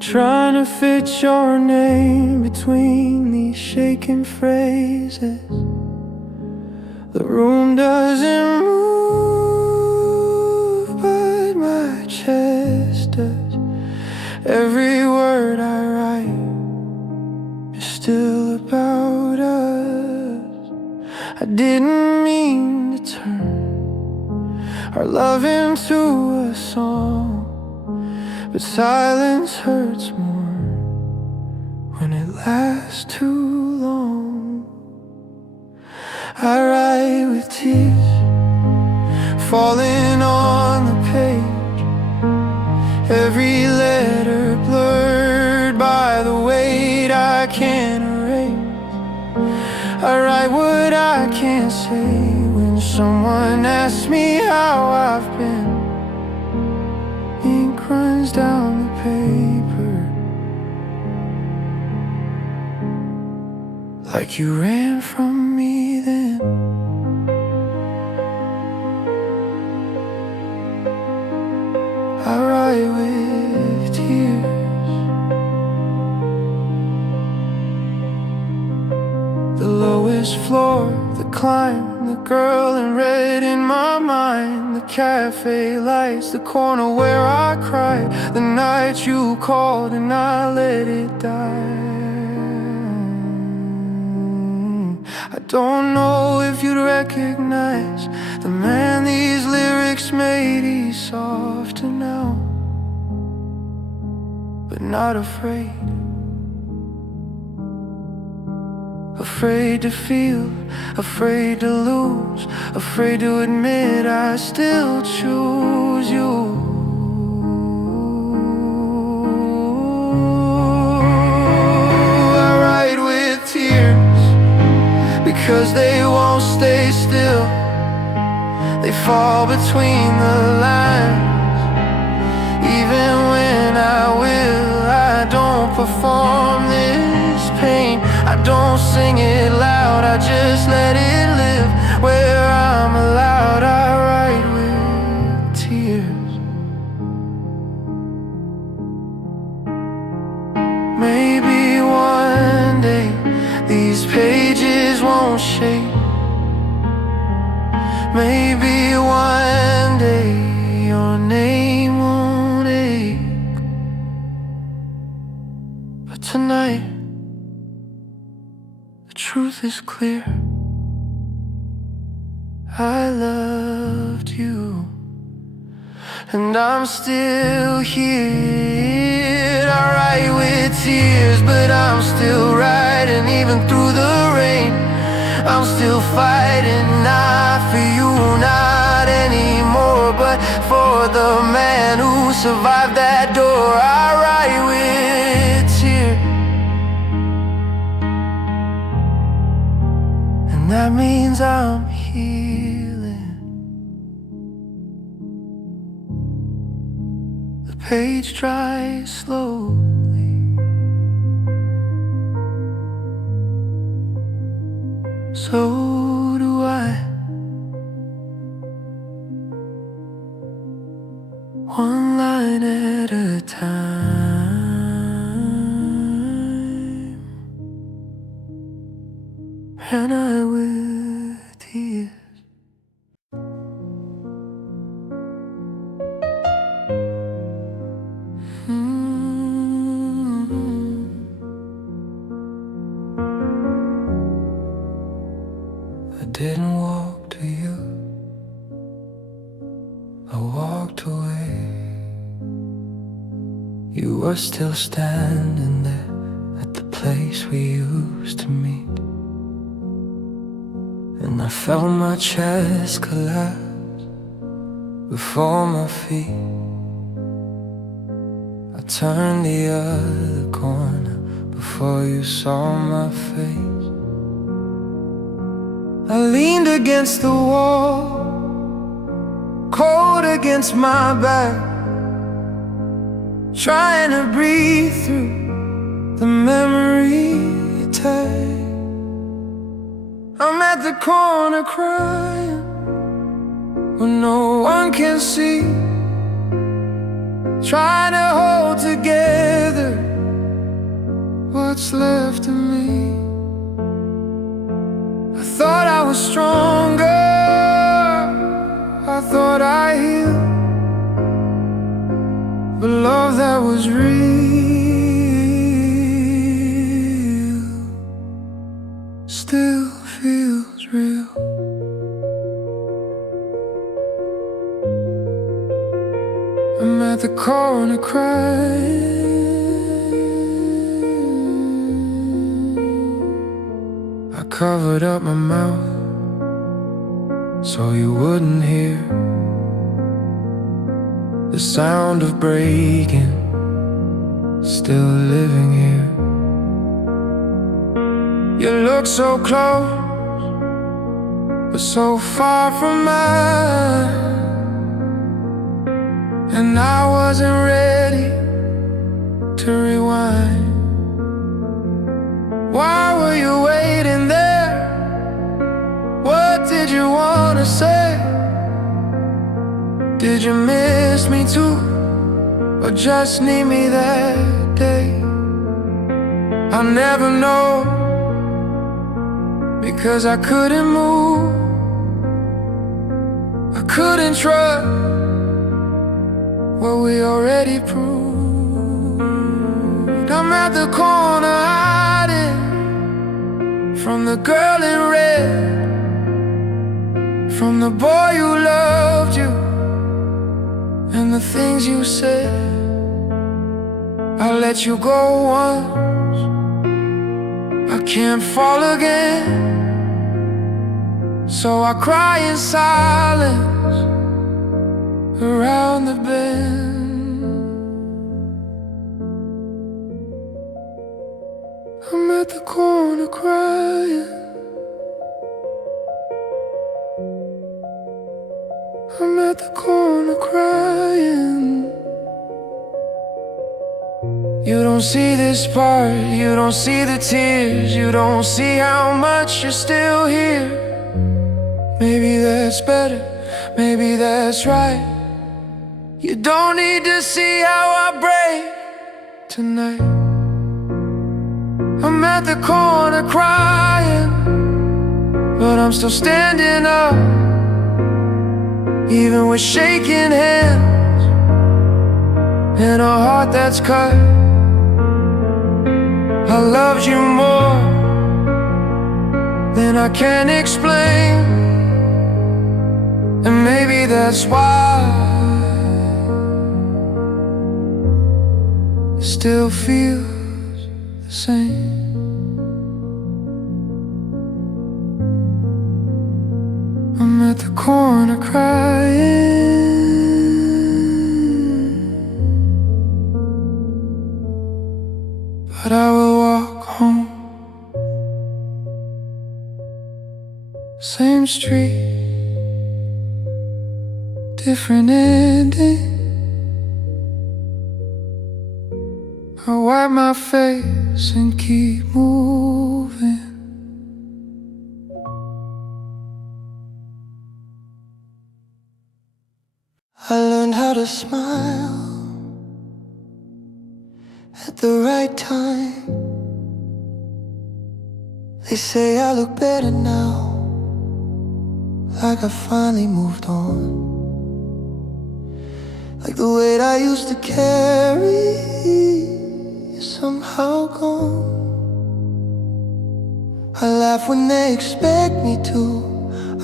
trying to fit your name between these shaken phrases. The room doesn't move, but my chest does. Every word I write is still about us. I didn't mean to turn our love into a song, but silence hurts more when it lasts too long. I write with tears falling on the page, every letter blurred by the weight I can't erase. I write what I can't say when someone asks me how I've been. Ink runs down the paper like you ran from me then. I write with tears, the lowest floor, the climb, the girl in red in my mind, the cafe lights, the corner where I cried, the night you called and I let it die. I don't know if you'd recognize the man these lyrics made. He's softer now, but not afraid. Afraid to feel, afraid to lose, afraid to admit I still choose you. I write with tears because they won't stay still. They fall between the lines. Even when I will, I don't perform this pain. I don't sing it loud, I just let it live where I'm allowed. I write with tears. Maybe one day these pages won't shake. Maybe one day your name won't ache. But tonight the truth is clear. I loved you, and I'm still here. I write with tears, but I'm still writing. Even through the rain, I'm still fighting. Not for you, not anymore, but for the man who survived that door. I write with tears, and that means I'm healing. The page dries slowly, so do I. One line at a time, and I with tears. I didn't walk to you, I walked away. You were still standing there at the place we used to meet, and I felt my chest collapse before my feet. I turned the other corner before you saw my face. I leaned against the wall, cold against my back, trying to breathe through the memory attack. I'm at the corner crying when no one can see, trying to hold together what's left of me. I thought I was stronger, I thought I healed, but love that was real still feels real. I'm at the corner crying, I covered up my mouth so you wouldn't hear the sound of breaking. Still living here. You look so close, but so far from mine, and I wasn't ready to rewind. Why were you waiting there? What did you want to say? Did you miss me too, or just need me that day? I'll never know, because I couldn't move, I couldn't trust what we already proved. I'm at the corner hiding from the girl in red, from the boy who loved you and the things you said. I let you go once, I can't fall again, so I cry in silence around the bend. I'm at the corner crying, I'm at the corner crying. You don't see this part, you don't see the tears, you don't see how much you're still here. Maybe that's better, maybe that's right. You don't need to see how I break tonight. I'm at the corner crying, but I'm still standing up, even with shaking hands and a heart that's cut. I loved you more than I can explain, and maybe that's why it still feels the same. I'm at the corner crying, but I will walk home. Same street, different ending. I wipe my face and keep moving. I learned how to smile at the right time. They say I look better now, like I finally moved on. Like the weight I used to carry is somehow gone. I laugh when they expect me to,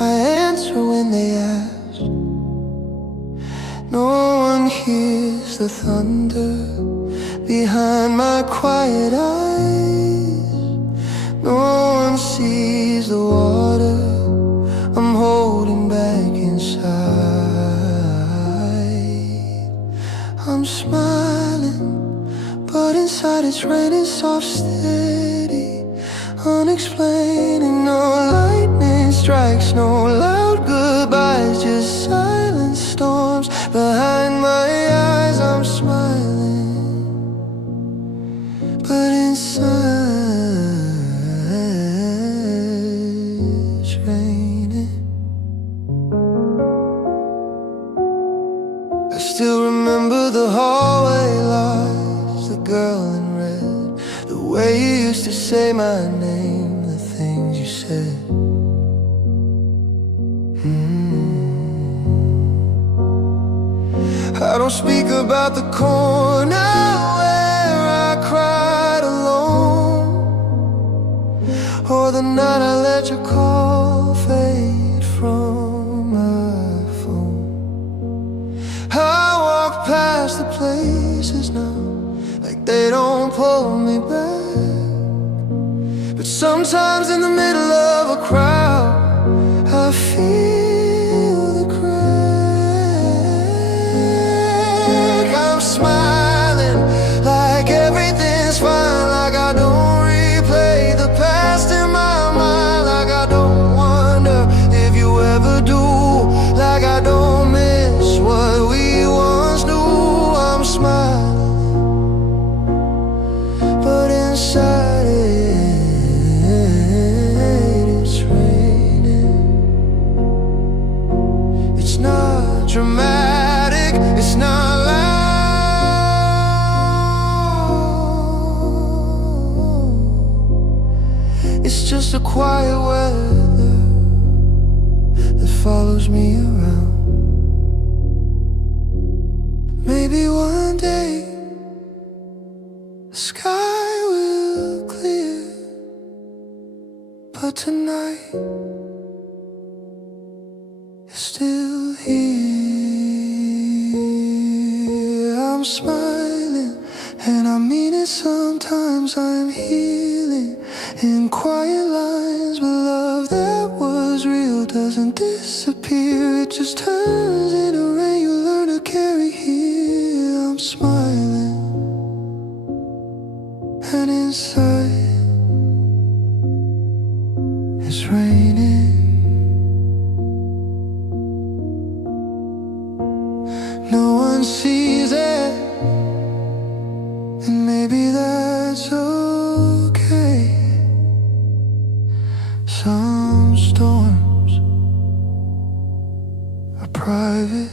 I answer when they ask. No one hears the thunder behind my quiet eyes. No one sees the water I'm holding back inside. I'm smiling, but inside it's raining soft, steady, unexplained. And no lightning strikes, no loud goodbyes, just silent storms behind my eyes. I'm smiling, but inside it's raining. I still remember the hallway lights, the girl in red, the way you used to say my name, the things you said. I don't speak about the corner where I cried alone, or the night I let your call fade from my phone. I walk past the places now, like they don't pull me back. But sometimes in the middle of a crowd, I feel smiling, but inside it's raining. It's not dramatic, it's not loud. It's just a quiet weather that follows me around. Maybe one day the sky will clear, but tonight you're still here. I'm smiling, and I mean it. Sometimes I'm healing in quiet lines, but love that was real doesn't disappear. It just turns into rain you learn to carry here. I'm smiling, and inside it's raining. No one sees it, and maybe that's okay. Some storms are private,